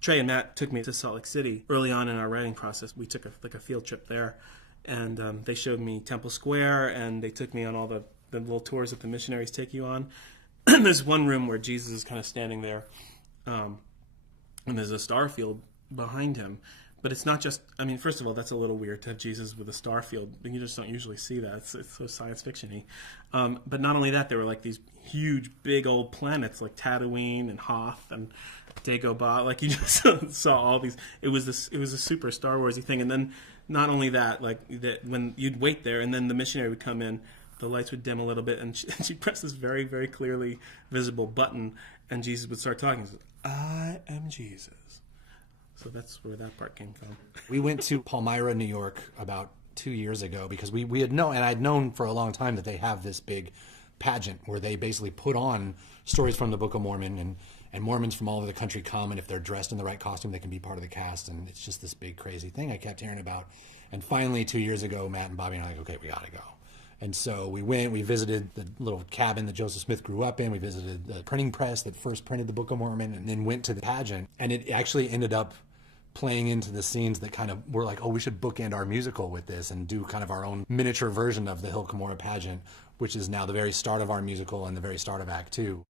Trey and Matt took me to Salt Lake City early on in our writing process. We took a field trip there, and they showed me Temple Square, and they took me on all the little tours that the missionaries take you on. There's one room where Jesus is kind of standing there, and there's a star field behind him. But it's not just, I mean, first of all, that's a little weird to have Jesus with a star field. You just don't usually see that. It's so science fiction-y. But not only that, there were like these huge, big old planets like Tatooine and Hoth and Dagobah. Like you just saw all these. It was a super Star Warsy thing. And then not only that, like that when you'd wait there, and then the missionary would come in, the lights would dim a little bit, and she'd press this very, very clearly visible button, and Jesus would start talking. He said, "I am Jesus." So that's where that part came from. We went to Palmyra, New York about 2 years ago because we had known, and I'd known for a long time that they have this big pageant where they basically put on stories from the Book of Mormon, and Mormons from all over the country come, and if they're dressed in the right costume, they can be part of the cast, and it's just this big crazy thing I kept hearing about. And finally, 2 years ago, Matt and Bobby and I were like, okay, we gotta go. And so we went, we visited the little cabin that Joseph Smith grew up in, we visited the printing press that first printed the Book of Mormon, and then went to the pageant, and it actually ended up playing into the scenes that kind of were like, oh, we should bookend our musical with this and do kind of our own miniature version of the Hill Cumorah pageant, which is now the very start of our musical and the very start of Act Two.